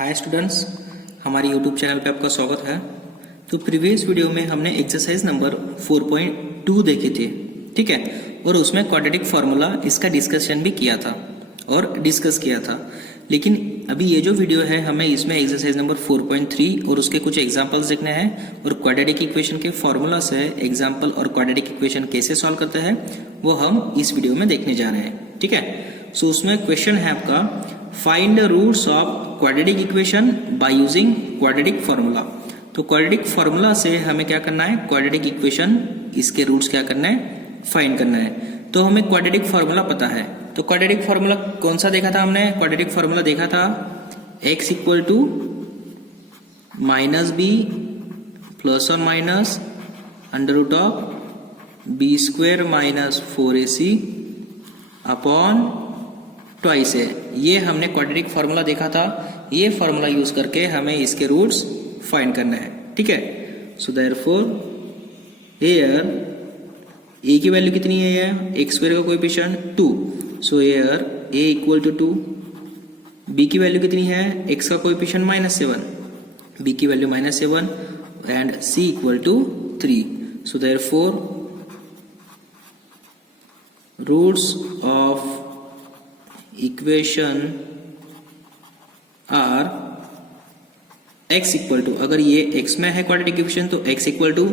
Hi students, हमारे YouTube channel पे आपका स्वागत है। तो प्रीवियस वीडियो में हमने एक्सरसाइज नंबर 4.2 देखे थे, ठीक है, और उसमें क्वाड्रेटिक फार्मूला इसका डिस्कशन भी किया था और डिस्कस किया था। लेकिन अभी ये जो वीडियो है हमें इसमें एक्सरसाइज नंबर 4.3 और उसके कुछ एग्जांपल्स देखने हैं और क्वाड्रेटिक इक्वेशन के फार्मूला से एग्जांपल और क्वाड्रेटिक इक्वेशन कैसे सॉल्व करते हैं वो हम इस वीडियो में देखने जा रहे हैं, ठीक है। सो उसमें क्वेश्चन है आपका, find the roots of quadratic equation by using quadratic formula. तो क्वाड्रेटिक फार्मूला से हमें क्या करना है, क्वाड्रेटिक इक्वेशन इसके रूट्स क्या करना है, फाइंड करना है। तो हमें क्वाड्रेटिक फार्मूला पता है, तो क्वाड्रेटिक फार्मूला कौन सा देखा था हमने, क्वाड्रेटिक फार्मूला देखा था x equal to minus B plus और minus under root of B square minus 4ac upon twice है। ये हमने क्वाड्रेटिक फार्मूला देखा था, ये फार्मूला यूज करके हमें इसके रूट्स फाइंड करना है, ठीक है। सो देयरफॉर हियर ए की वैल्यू कितनी है, ये एक्स स्क्वायर का coefficient 2, so here a equal to 2। B की वैल्यू कितनी है, एक्स का कोएफिशिएंट -7, बी की value -7 and c equal to 3। So therefore roots of equation are x equal to, अगर ये x में है क्वाड्रेटिक इक्वेशन तो x इक्वल टू,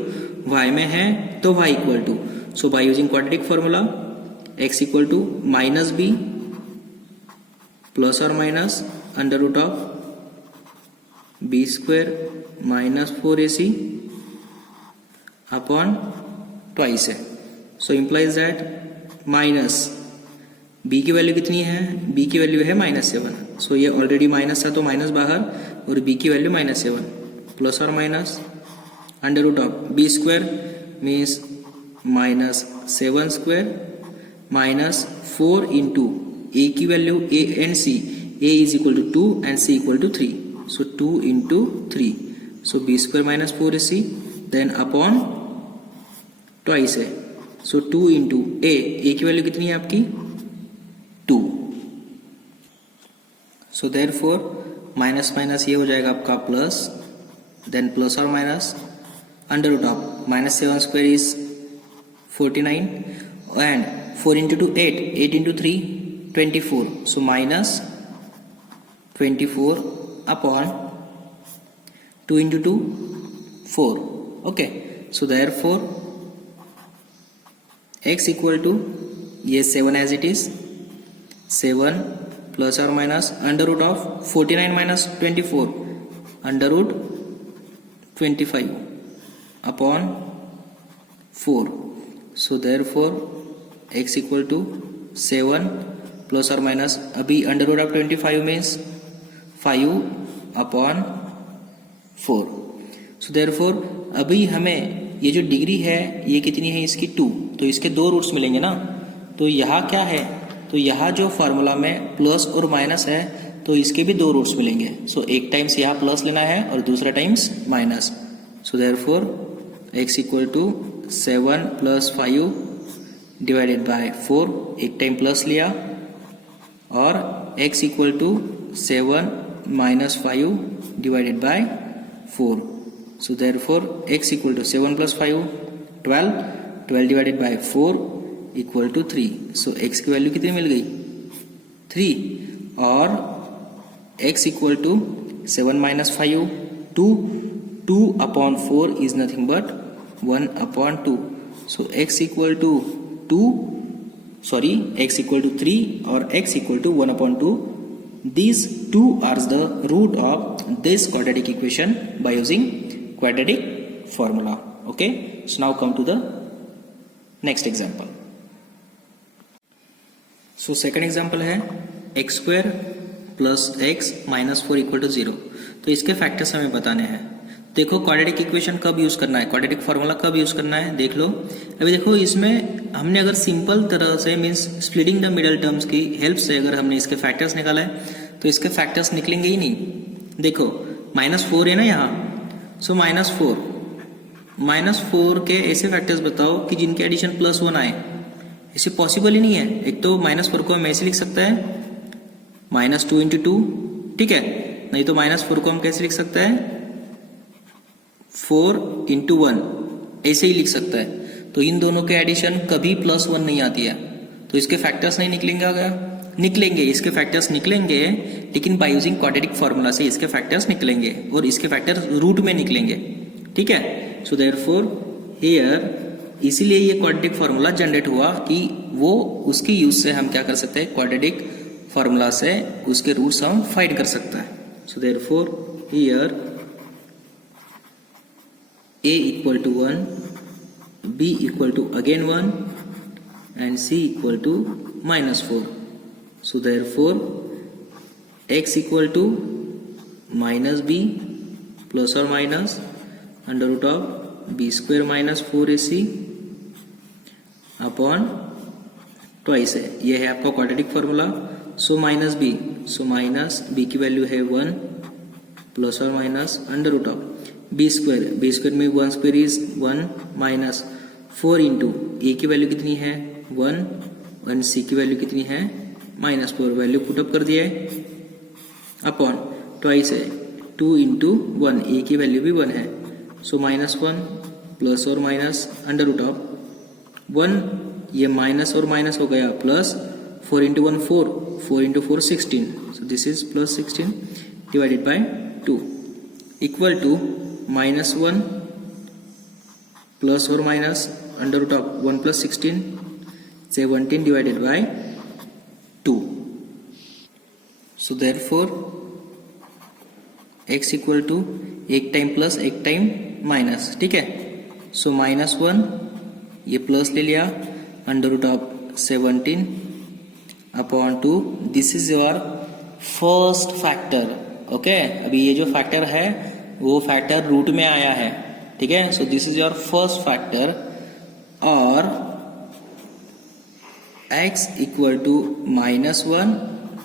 y में है तो y equal to. So by using quadratic formula x equal to minus B plus और minus under root of B square minus 4ac upon twice है। So implies that minus b की value कितनी है, b की value है -7, सो ये already minus था तो माइनस बाहर, और b की वैल्यू -7 प्लस और minus under root of B square means -7 square minus 4 into a की value a and c, a is equal to 2 and c equal to 3, so 2 into 3, so b square minus 4ac then upon twice है, so 2 into a की value कितनी है आपकी 2। So therefore minus minus ये हो जाएगा आपका प्लस, देन प्लस और minus under root of -7 square is 49 and 4 into 2 8 into 3 24, so minus 24 upon 2 into 2 4, okay. So therefore x equal to ये 7 एज इट इज 7 प्लस और minus under root of 49 minus 24 under root 25 upon 4। So therefore x equal to 7 plus और minus, अभी under root of 25 means 5 upon 4। So therefore अभी हमें ये जो degree है ये कितनी है इसकी 2, तो इसके दो रूट्स मिलेंगे ना। तो यहाँ क्या है, तो यहाँ जो फार्मूला में प्लस और माइनस है तो इसके भी दो रूट्स मिलेंगे। सो एक टाइम्स यहाँ प्लस लेना है और दूसरा times minus. So therefore x equal to 7 plus 5 divided by 4, एक टाइम प्लस लिया, और x equal to 7 minus 5 divided by 4। So therefore x equal to 7 plus 5 12 divided by 4 equal to 3। सो x की वैल्यू कितनी मिल गई 3, और x equal to 7 minus 5 2 upon 4 is nothing but 1 upon 2। So x equal to 3 और x equal to 1 upon 2। These two are the root of this quadratic equation by using quadratic formula. Okay, so now come to the next example. So second example है X square plus X minus 4 equal to 0। तो इसके factors हमें बताने हैं। देखो quadratic equation कब use करना है, क्वाड्रेटिक फार्मूला कब यूज करना है, देख लो। अभी देखो इसमें हमने अगर सिंपल तरह से means splitting the middle terms की हेल्प से अगर हमने इसके फैक्टर्स निकाला है तो इसके फैक्टर्स निकलेंगे ही नहीं। देखो -4 है ना यहाँ, सो -4 के ऐसे फैक्टर्स बताओ कि जिनके एडिशन +1 आए, इसे पॉसिबल ही नहीं है। एक तो -4 को हम ऐसे लिख सकते हैं -2 इंटू 2, ठीक है, नहीं तो -4 को हम कैसे लिख सकते हैं, 4 × 1 ऐसे ही लिख सकता है। तो इन दोनों के एडिशन कभी +1 नहीं आती है, तो इसके फैक्टर्स नहीं निकलेंगे, क्या निकलेंगे, इसके फैक्टर्स निकलेंगे, लेकिन बाय यूजिंग क्वाड्रेटिक फार्मूला से इसके फैक्टर्स निकलेंगे और इसके फैक्टर्स रूट में निकलेंगे, ठीक है। सो देयरफॉर हियर इसीलिए ये क्वाड्रेटिक फार्मूला जनरेट हुआ कि वो उसकी यूज से हम क्या कर सकते हैं, क्वाड्रेटिक फार्मूला से उसके रूट्स हम फाइंड कर सकते हैं। So therefore here a equal to 1, b equal to again 1 and c equal to -4. So therefore x equal to -b plus or minus under root of b square minus 4ac upon twice है, ये है आपका quadratic formula. So -b, so -b की value है 1 plus और minus under root of B square में 1 square is 1 minus 4 into a की value कितनी है 1 और सी की वैल्यू कितनी है -4, वैल्यू पुटअप कर दिया है अपॉन ट्वाइस है 2 इंटू 1, ए की वैल्यू भी 1 है, सो -1 प्लस और माइनस अंडर रूट ऑफ 1, ये माइनस और माइनस हो गया plus 4 into 1 4 into 4 16, so this is +16 divided by 2 equal to -1 plus और minus under root of 1 + 16 17 divided by 2. So therefore x equal to एक time plus एक time minus, ठीक है। So -1 ये प्लस ले लिया under root of 17 upon 2, this is your first factor, okay. अभी ये जो फैक्टर है वो फैक्टर रूट में आया है, ठीक है। So this is your first factor और x equal to -1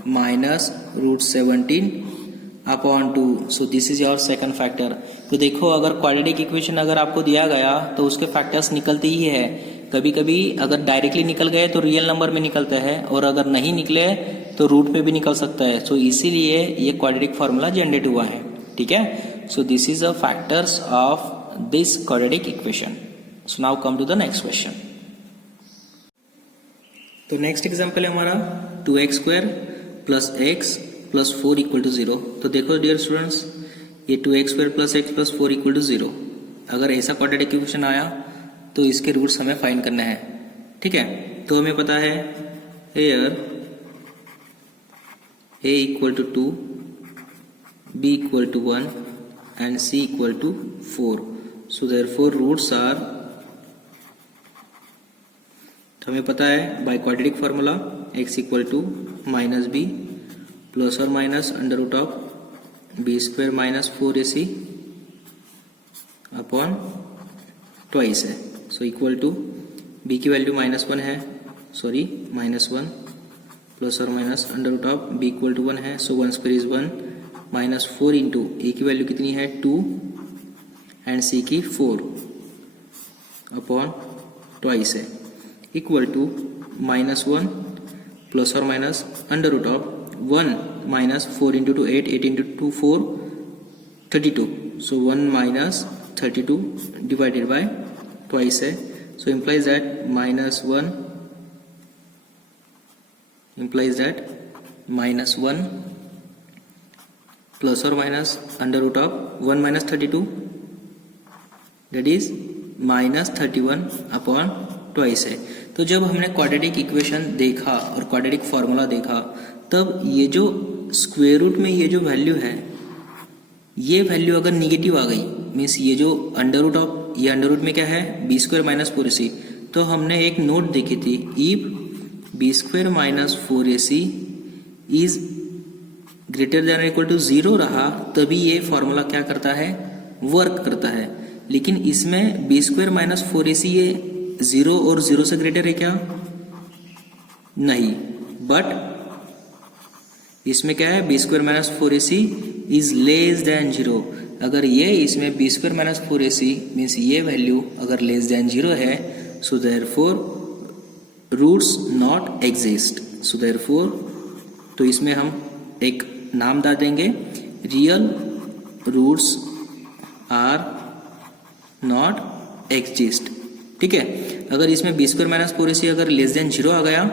minus √17 upon 2, so this is your second factor. तो देखो अगर क्वाड्रेटिक इक्वेशन अगर आपको दिया गया तो उसके फैक्टर्स निकलते ही है, कभी कभी अगर डायरेक्टली निकल गए तो रियल नंबर में निकलते हैं और अगर नहीं निकले तो रूट में भी निकल सकता है। सो इसीलिए ये क्वाड्रेटिक फार्मूला जनरेट हुआ है, ठीक है। So this is a factors of this quadratic equation. So now come to the next question. तो नेक्स्ट एग्जांपल है हमारा 2x² + x + 4 = 0। तो देखो डियर स्टूडेंट्स, ये 2x² + x + 4 = 0, अगर ऐसा क्वाड्रेटिक इक्वेशन आया तो इसके रूट्स हमें फाइंड करने हैं, ठीक है। तो हमें पता है here a = 2, b = 1 and c = 4. So therefore roots are, तो हमें पता है by quadratic formula x = -b plus और minus under root of b² - 4ac upon twice है। सो इक्वल टू b की वैल्यू -1 है, सॉरी -1 प्लस और minus under root of b = 1 है, so 1² is 1 minus 4 into a की value कितनी है 2 and c की 4 अपॉन ट्वाइस है इक्वल टू -1 प्लस और minus under root of 1 minus 4 into 2 8, 8 into 2 4 32, so 1 minus 32 divided by twice है। So implies that -1 implies that -1 plus और minus under root of 1 minus 32 that is -31 upon twice है। तो जब हमने quadratic equation देखा और quadratic formula देखा तब ये जो स्क्वायर रूट में ये जो वैल्यू है, ये वैल्यू अगर निगेटिव आ गई मीन्स ये जो अंडर रूट ऑफ, ये अंडर रूट में क्या है b² - 4ac, तो हमने एक नोट देखी थी, if b² - 4ac is greater than equal to 0 रहा तभी ये फॉर्मूला क्या करता है वर्क करता है। लेकिन इसमें b² - 4ac ये 0 और 0 से ग्रेटर है क्या, नहीं, बट इसमें क्या है b² - 4ac is less than 0। अगर ये इसमें b² - 4ac मीन्स ये वैल्यू अगर लेस देन 0 है, so therefore roots not exist. So therefore तो इसमें हम एक नाम डाल देंगे, real roots are not exist. ठीक है, अगर इसमें बी स्क्वायर माइनस 4ac अगर लेस देन 0 आ गया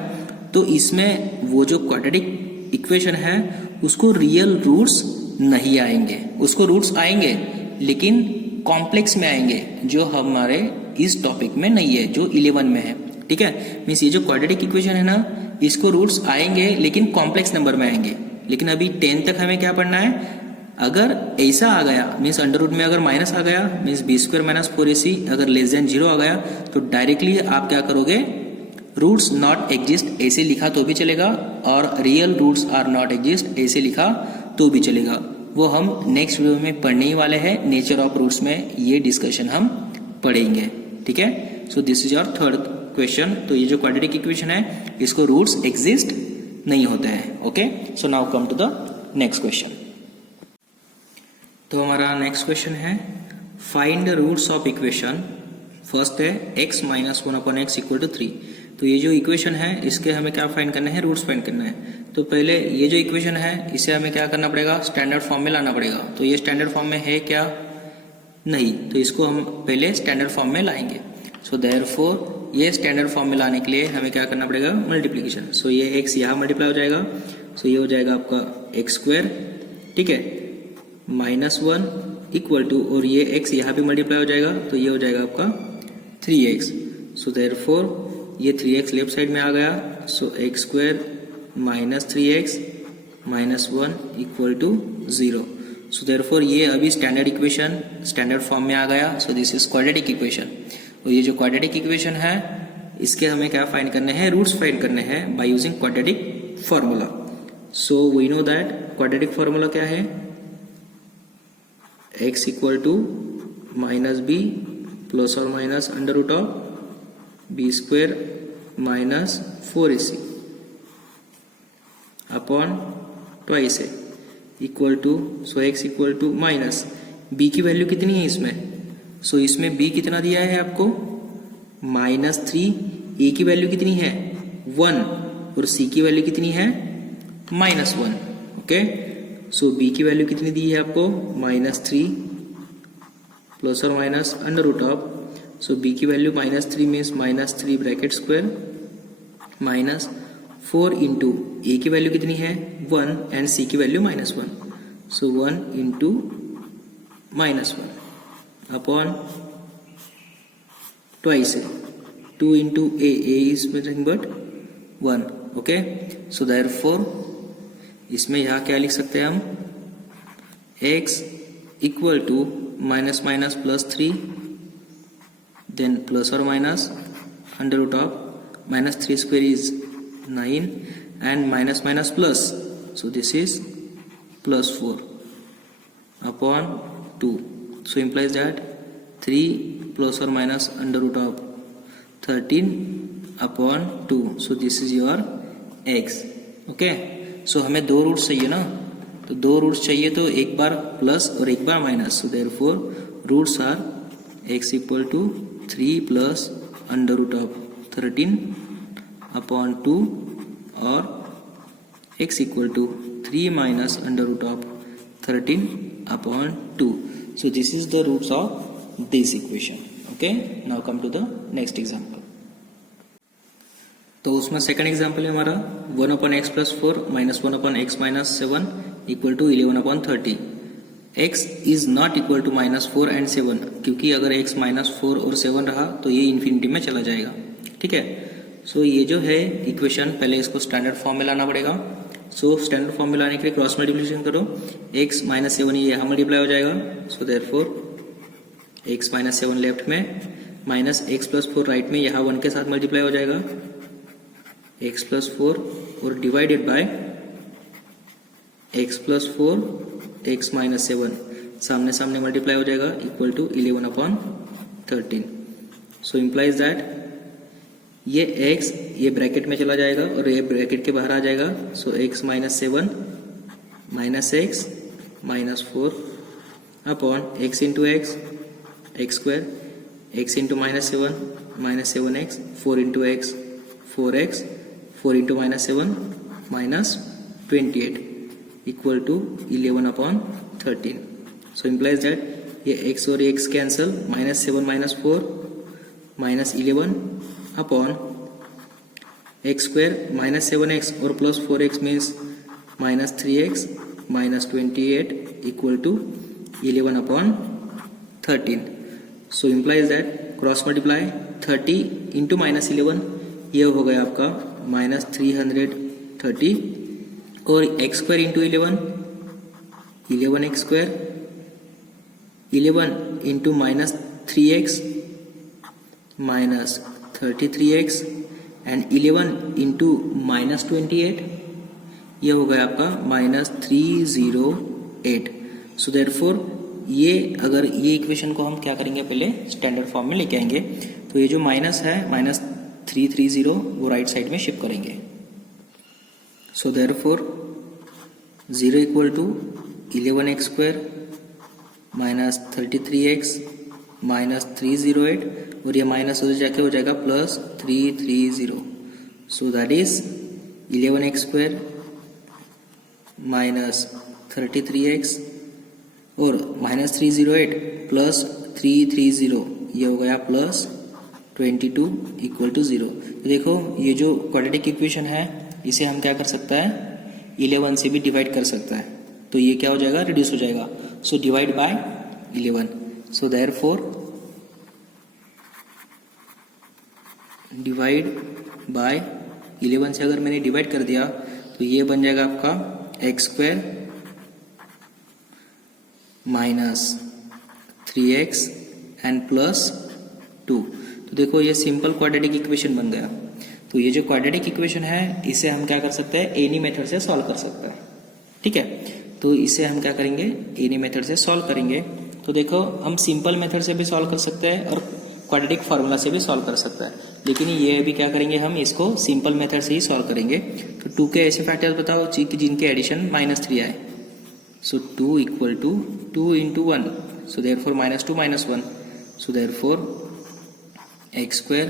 तो इसमें वो जो क्वाड्रेटिक इक्वेशन है उसको रियल रूट्स नहीं आएंगे, उसको रूट्स आएंगे लेकिन कॉम्प्लेक्स में आएंगे, जो हमारे इस टॉपिक में नहीं है, जो 11 में है। ठीक है, मीन्स ये जो क्वाड्रेटिक इक्वेशन है ना, इसको रूट्स आएंगे लेकिन कॉम्प्लेक्स नंबर में आएंगे। लेकिन अभी 10 तक हमें क्या पढ़ना है, अगर ऐसा आ गया मीन्स अंडर रूट में अगर माइनस आ गया means B square minus 4ac अगर लेस देन 0 आ गया तो डायरेक्टली आप क्या करोगे, रूट्स नॉट एग्जिस्ट ऐसे लिखा तो भी चलेगा और real roots are not exist ऐसे लिखा तो भी चलेगा। वो हम नेक्स्ट वीडियो में पढ़ने ही वाले हैं, नेचर ऑफ रूट्स में ये डिस्कशन हम पढ़ेंगे। ठीक है, so this is your third question. तो ये जो क्वाड्रेटिक इक्वेशन है इसको रूट्स एग्जिस्ट नहीं होते हैं। Okay, so now come to the next question. तो हमारा नेक्स्ट क्वेश्चन है find the roots of equation. First है x minus 1/x equal to 3। तो ये जो इक्वेशन है इसके हमें क्या फाइंड करना है, रूट्स फाइंड करना है। तो पहले ये जो इक्वेशन है इसे हमें क्या करना पड़ेगा, स्टैंडर्ड फॉर्म में लाना पड़ेगा। तो ये स्टैंडर्ड फॉर्म में है क्या, नहीं, तो इसको हम पहले स्टैंडर्ड फॉर्म में लाएंगे। सो देयरफॉर ये स्टैंडर्ड फॉर्म में लाने के लिए हमें क्या करना पड़ेगा, मल्टीप्लीकेशन। सो ये x यहाँ मल्टीप्लाई हो जाएगा, सो ये हो जाएगा आपका x स्क्वायर, ठीक है, -1 इक्वल टू, और ये x यहाँ पे मल्टीप्लाई हो जाएगा तो ये हो जाएगा आपका 3x। सो देयरफॉर ये 3x लेफ्ट साइड में आ गया, so x square minus 3x minus 1 equal to 0। So therefore ये अभी स्टैंडर्ड इक्वेशन स्टैंडर्ड फॉर्म में आ गया। So this is quadratic equation. और ये जो क्वाड्रेटिक इक्वेशन है इसके हमें क्या फाइंड करने हैं, रूट्स फाइंड करने हैं by using quadratic formula. So we know that quadratic formula क्या है, x equal to minus B plus और minus under root of B square minus 4ac upon twice है equal to, so x equal to minus b की value कितनी है इसमें, सो इसमें b कितना दिया है आपको -3, a की वैल्यू कितनी है 1 और c की वैल्यू कितनी है -1। ओके, सो b की वैल्यू कितनी दी है आपको -3 प्लस और minus under root of, so b की value -3 means -3 bracket square minus 4 into a की वैल्यू कितनी है 1 एंड c की value -1, so 1 into -1 upon twice 2 into a is nothing but 1। Okay, so therefore इसमें यहाँ क्या लिख सकते हैं हम, x equal to minus minus +3 then plus और minus under root of -3 square is 9 and minus minus plus, so this is +4 upon 2। So implies that 3 plus और minus under root of 13 upon 2, so this is your x। Okay, so हमें दो roots चाहिए ना, तो दो roots चाहिए तो एक बार प्लस और एक बार minus. So therefore roots are x equal to 3 plus under root of 13 upon 2 और x equal to 3 minus under root of 13 upon 2। So this is the roots of this equation. Okay, now come to the next example. तो उसमें second example है हमारा 1/x + 4 minus 1/x - 7 equal to 11/30। x is not equal to -4 and 7, क्योंकि अगर x -4 और 7 रहा तो ये इन्फिनिटी में चला जाएगा। ठीक है, सो ये जो है इक्वेशन पहले इसको स्टैंडर्ड फॉर्म में लाना पड़ेगा। सो स्टैंडर्ड फॉर्म में लाने के लिए क्रॉस मल्टीप्लिकेशन करो, x -7 ये यहाँ मल्टीप्लाई हो जाएगा, सो देयरफॉर x -7 लेफ्ट में माइनस x + 4 राइट में, यहाँ 1 के साथ मल्टीप्लाई हो जाएगा x + 4 और डिवाइडेड बाय x + 4 x - 7 सामने सामने मल्टीप्लाई हो जाएगा equal to 11/13। So implies that ये x ये ब्रैकेट में चला जाएगा और ये ब्रैकेट के बाहर आ जाएगा। So x - 7 minus x -4 upon x into x square, x into -7 -7x, 4 into x 4x, 4 into -7 -28 equal to 11/13. So implies that ये x और x cancel, -7 -4 -11 upon x square -7x और +4x means -3x -28 equal to 11/13. So implies that cross multiply 30 into -11 ये हो गया आपका -330 और x square into 11 x square 11 into -3x -33x and 11 into -28 ये हो गया आपका -308. सो देयरफॉर ये अगर ये इक्वेशन को हम क्या करेंगे, पहले स्टैंडर्ड फॉर्म में लेके आएंगे. तो ये जो माइनस है -330 वो राइट साइड में शिफ्ट करेंगे. So therefore 0 equal to 11x square -33x -308 और ये माइनस उधर जाके हो जाएगा +330. So that is 11x square -33x और -308 +330 ये हो गया +22 इक्वल टू 0. तो देखो ये जो क्वाड्रेटिक इक्वेशन है इसे हम क्या कर सकता है, 11 से भी डिवाइड कर सकता है. तो ये क्या हो जाएगा, रिड्यूस हो जाएगा. So divide by 11. So therefore divide by 11 से अगर मैंने डिवाइड कर दिया तो ये बन जाएगा आपका x स्क्वायर -3x एंड +2. तो देखो ये सिंपल क्वाड्रेटिक इक्वेशन बन गया. तो ये जो क्वाड्रेटिक इक्वेशन है इसे हम क्या कर सकते हैं, एनी मेथड से सॉल्व कर सकते हैं. ठीक है, तो इसे हम क्या करेंगे, एनी मेथड से सॉल्व करेंगे. तो देखो हम सिंपल मेथड से भी सॉल्व कर सकते हैं और क्वाड्रेटिक फार्मूला से भी सॉल्व कर सकते हैं. लेकिन ये भी क्या करेंगे, हम इसको सिंपल मेथड से ही सॉल्व करेंगे. तो 2 के ऐसे फैक्टर्स बताओ जिनके एडिशन -3 आए. So 2 equal to 2 into 1. So therefore -2 -1. So therefore x square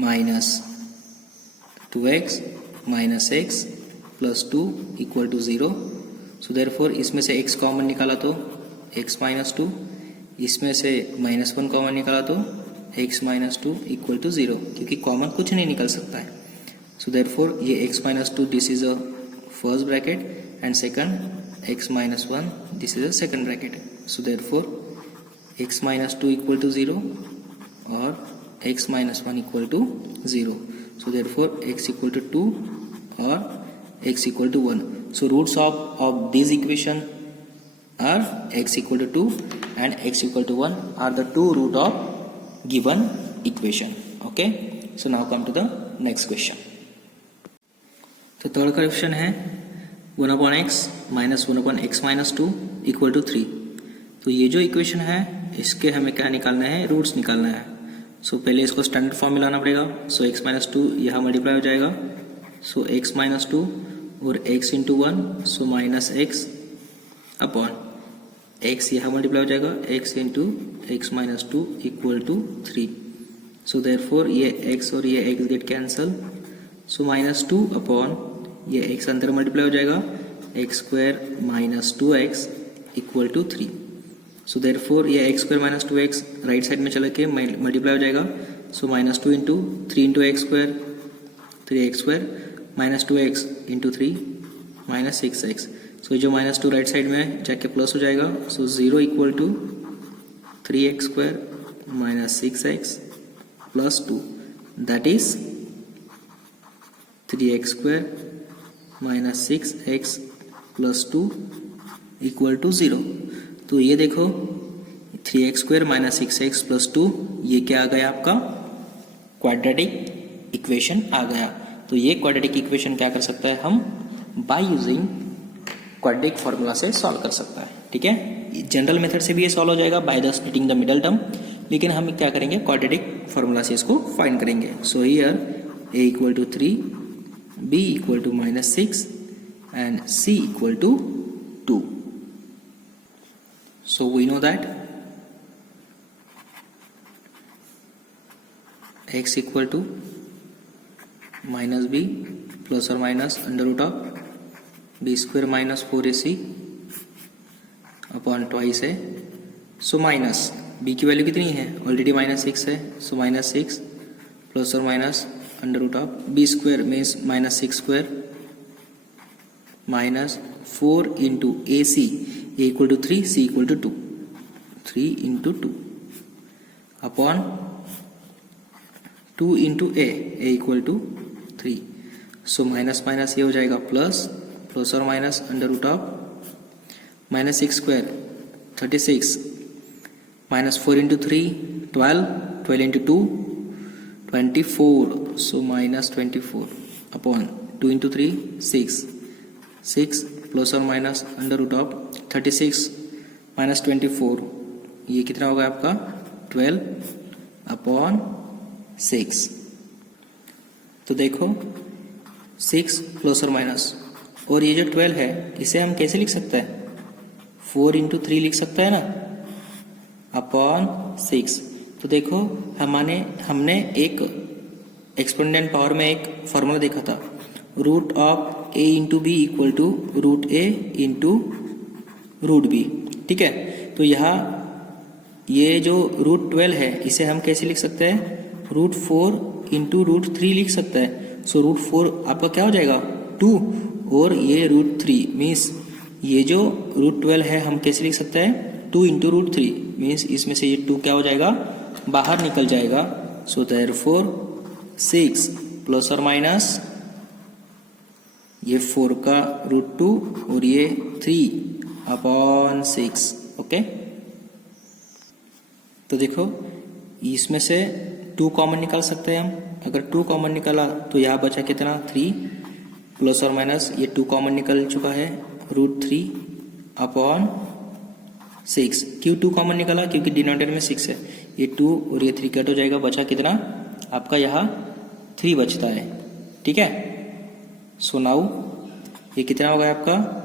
-2x -x +2 equal to 0. So therefore इसमें से x कॉमन निकाला तो x -2, इसमें से -1 कॉमन निकाला तो x -2 इक्वल टू 0, क्योंकि कॉमन कुछ नहीं निकल सकता है. सो देयरफॉर ये x -2 this is a first bracket and second x -1 this is a second bracket. So therefore x -2 equal to 0 और x -1 equal to 0. So therefore x equal to 2 और x equal to 1. So roots of this equation are x equal to 2 and x equal to 1 are the two root of given equation. Okay, so now come to the next question. तो third question है 1/x - 1/x - 2 equal to 3. तो ये जो equation है इसके हमें क्या निकालना है, रूट्स निकालना है. सो पहले इसको स्टैंडर्ड फॉर्म में लाना पड़ेगा. सो x -2 यहाँ मल्टीप्लाई हो जाएगा. सो x -2 और x इंटू 1 सो -x अपॉन x यहाँ मल्टीप्लाई हो जाएगा x into x -2 equal to 3. So therefore ये x और ये x get cancel. So -2 upon ये x अंदर मल्टीप्लाई हो जाएगा x square -2x equal to 3. So therefore ये x square -2x right side में चला के मल्टीप्लाई हो जाएगा. So -2 into 3 into x square 3x square -2x into 3 -6x. So जो -2 राइट साइड में जाके प्लस हो जाएगा. So 0 equal to 3x square -6x plus 2 that is 3x square -6x plus 2 equal to 0. तो ये देखो 3x स्क्वायर -6x प्लस 2 ये क्या आ गया, आपका क्वाड्रेटिक इक्वेशन आ गया. तो ये क्वाड्रेटिक इक्वेशन क्या कर सकता है, हम बाय यूजिंग क्वाड्रेटिक फार्मूला से सॉल्व कर सकता है. ठीक है, जनरल मेथड से भी ये सॉल्व हो जाएगा by the splitting the middle term. लेकिन हम क्या करेंगे, क्वाड्रेटिक फार्मूला से इसको फाइंड करेंगे. So here a equal to 3, b equal to -6 and c equal to 2. So we know that x equal to -b plus और minus under root of B square minus 4ac upon twice है। So minus B की value कितनी है, already -6 है, so -6 plus और minus under root of B square means -6 square minus 4 into A C equal to 3, C equal to 2, 3 into 2 upon 2 into A equal to 3। So minus minus ये हो जाएगा plus, plus और minus under root of -6 square 36 minus 4 into 3 12, 12 into 2 24, so minus 24 upon 2 into 3 6, 6 plus और minus under root of 36 minus 24, ये कितना होगा आपका 12 upon 6। तो देखो 6 प्लस और माइनस, और ये जो 12 है इसे हम कैसे लिख सकते हैं, 4 इंटू 3 लिख सकते हैं ना, अपॉन 6। तो देखो हमने एक एक्सपोनेंशियल पावर में एक फॉर्मूला देखा था, root of a into B equal to root A into root B, ठीक है। तो यहाँ ये जो रूट 12 है इसे हम कैसे लिख सकते हैं, रूट 4 इंटू रूट 3 लिख सकते हैं। सो रूट 4 आपका क्या हो जाएगा 2, और ये रूट 3 मीन्स ये जो रूट 12 है हम कैसे लिख सकते हैं, 2 इंटू रूट 3 मीन्स इसमें से ये 2 क्या हो जाएगा, बाहर निकल जाएगा। सो देयरफॉर 6 प्लस और माइनस ये 4 का रूट 2 और ये 3 अपॉन 6, ओके। तो देखो इसमें से 2 कॉमन निकाल सकते हैं हम, अगर 2 कॉमन निकाला तो यहाँ बचा कितना 3 प्लस और माइनस ये 2 कॉमन निकल चुका है, रूट 3 अपॉन 6। क्यों 2 कॉमन निकाला, क्योंकि डिनोमिनेटर में 6 है, ये 2 और ये 3 कट हो जाएगा, बचा कितना आपका यहाँ 3 बचता है, ठीक है। सो नाउ ये कितना होगा आपका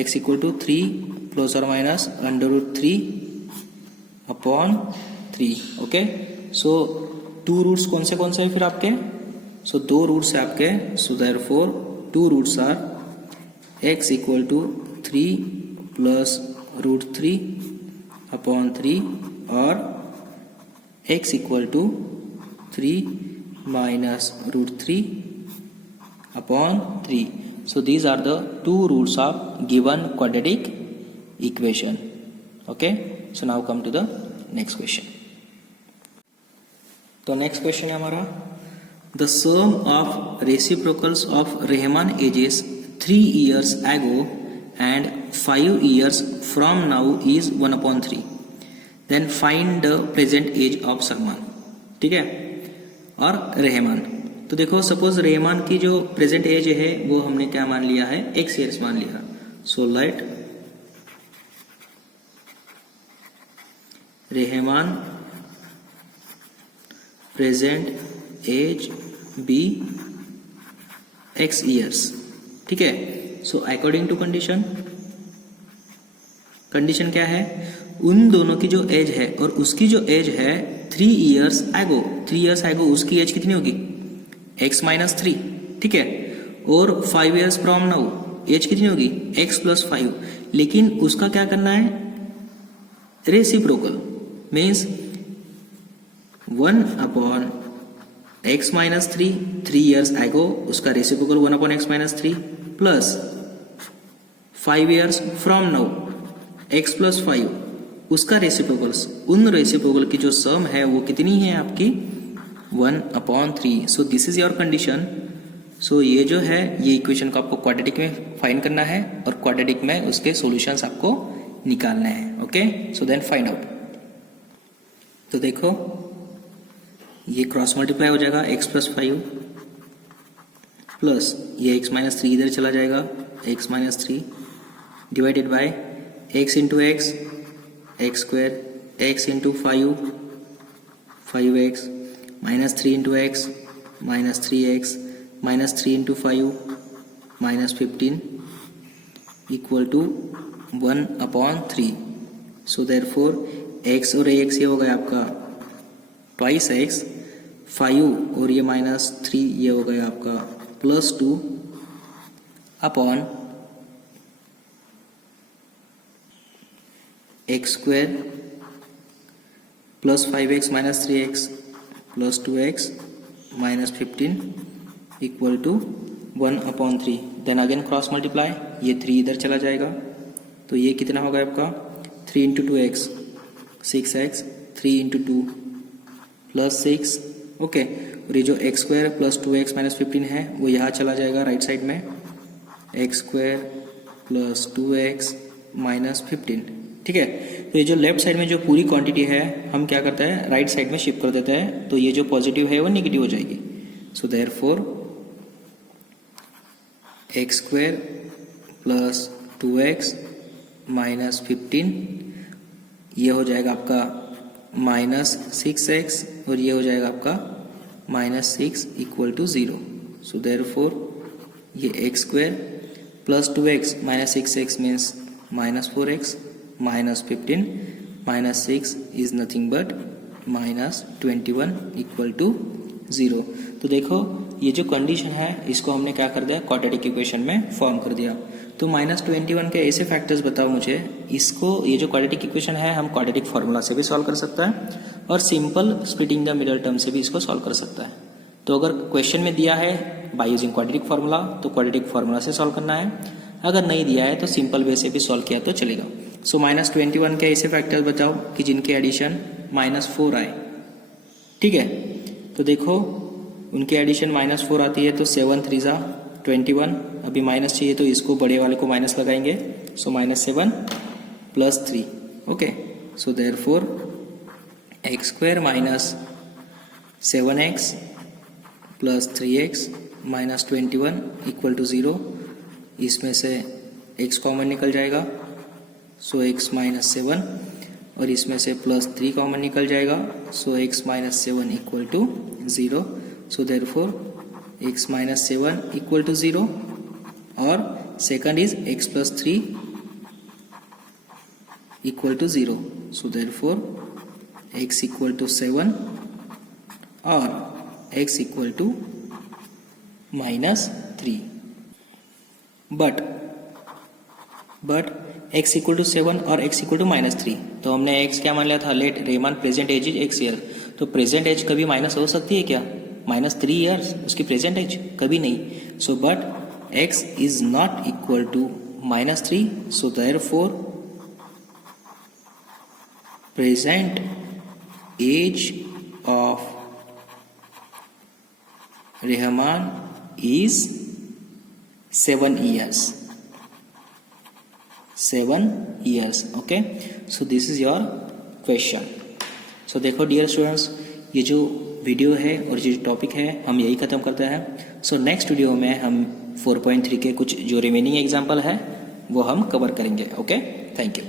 x इक्वल टू 3 प्लस और minus under root 3 upon 3, okay. So 2 roots कौन से है फिर आपके, सो 2 रूट्स है आपके, so therefore 2 roots are x equal to 3 plus root 3 upon 3 और x equal to 3 minus root 3 upon 3। So these are the 2 roots of given quadratic equation, okay. So now come to the next question. तो next question है हमारा, the sum of reciprocals of Rahman ages 3 years ago and 5 years from now is 1/3. Then find the present age of Salman, ठीक है, और रहमान। तो देखो suppose Rahman की जो प्रेजेंट एज है वो हमने क्या मान लिया है, x ईयर्स मान लिया। So let Rahman present age be x years, ठीक है। सो अकॉर्डिंग टू कंडीशन क्या है, उन दोनों की जो एज है और उसकी जो एज है 3 इयर्स एगो उसकी एज कितनी होगी, x माइनस 3, ठीक है। और 5 इयर्स फ्रॉम नाउ एज कितनी होगी, x प्लस 5। लेकिन उसका क्या करना है, reciprocal means 1 upon x minus 3 years ago, उसका reciprocal 1 upon x minus 3 plus 5 years from now x plus 5, उसका रेसिप्रोकल्स, उन रेसिप्रोकल की जो सम है वो कितनी है आपकी 1/3। So this is your condition. सो ये जो है ये इक्वेशन को आपको क्वाड्रेटिक में फाइंड करना है और क्वाड्रेटिक में उसके सॉल्यूशंस आपको निकालने हैं, okay. So then find out. तो देखो ये क्रॉस मल्टीप्लाई हो जाएगा x प्लस 5 प्लस ये x माइनस 3 इधर चला जाएगा, x minus 3 divided by x into x square, x into 5x minus 3 into x minus 3x minus 3 into 5 minus 15 equal to 1/3। So therefore x और ax ये हो गया आपका ट्वाइस x, 5 और ये माइनस 3 ये हो गया आपका plus 2 upon x square plus 5x minus 3x plus 2x minus 15 equal to 1/3। Then again cross multiply, ये 3 इधर चला जाएगा तो ये कितना होगा आपका 3 into 2x 6x 3 into 2 plus 6 okay. और ये जो x square plus 2x minus 15 है वो यहाँ चला जाएगा राइट साइड में, x square plus 2x minus 15 ठीक है। तो ये जो लेफ्ट साइड में जो पूरी क्वांटिटी है हम क्या करते हैं राइट साइड में शिफ्ट कर देते हैं, तो ये जो पॉजिटिव है वो नेगेटिव हो जाएगी। सो therefore x square plus 2x minus 15 ये हो जाएगा आपका माइनस 6x और ये हो जाएगा आपका minus 6 equal to 0। So therefore ये x square plus 2x minus 6x means minus 4x minus 15 minus 6 is nothing but minus 21 equal to 0। तो देखो ये जो कंडीशन है इसको हमने क्या कर दिया क्वाड्रेटिक इक्वेशन में फॉर्म कर दिया। तो माइनस 21 के ऐसे फैक्टर्स बताओ मुझे, इसको ये जो क्वाड्रेटिक इक्वेशन है हम क्वाड्रेटिक फार्मूला से भी सॉल्व कर सकता है और simple splitting the middle term से भी इसको सॉल्व कर सकता है। तो अगर क्वेश्चन में दिया है बाय यूजिंग क्वाड्रेटिक फार्मूला तो क्वाड्रेटिक फार्मूला से सॉल्व करना है, अगर नहीं दिया है तो सिंपल वे से भी सॉल्व किया तो चलेगा। सो माइनस 21 के ऐसे फैक्टर्स बताओ कि जिनके एडिशन -4 आए ठीक है। तो देखो उनकी एडिशन -4 आती है तो 7 3 जा 21, अभी माइनस चाहिए तो इसको बड़े वाले को माइनस लगाएंगे, so -7 plus 3 okay. So therefore x square minus 7x plus 3x minus 21 equal to 0। इसमें से x कॉमन निकल जाएगा सो x माइनस 7 और इसमें से प्लस 3 कॉमन निकल जाएगा so x minus 7 equal to 0। So therefore x minus 7 equal to 0 और second is x plus 3 equal to 0। So therefore x equal to 7 और x equal to -3। But x equal to 7 और x equal to -3, तो हमने x क्या मान लिया था let रेमान present age is x year. तो प्रेजेंट एज कभी माइनस हो सकती है क्या -3 ईयर्स उसकी प्रेजेंट एज कभी नहीं। So but x is not equal to -3, so therefore present age of Rahman is 7 years. 7 years. Okay. So this is your question. So देखो डियर स्टूडेंट्स ये जो वीडियो है और जो टॉपिक है हम यही खत्म करते हैं। सो नेक्स्ट वीडियो में हम 4.3 के कुछ जो रिमेनिंग एग्जाम्पल है वो हम कवर करेंगे। Okay, thank you.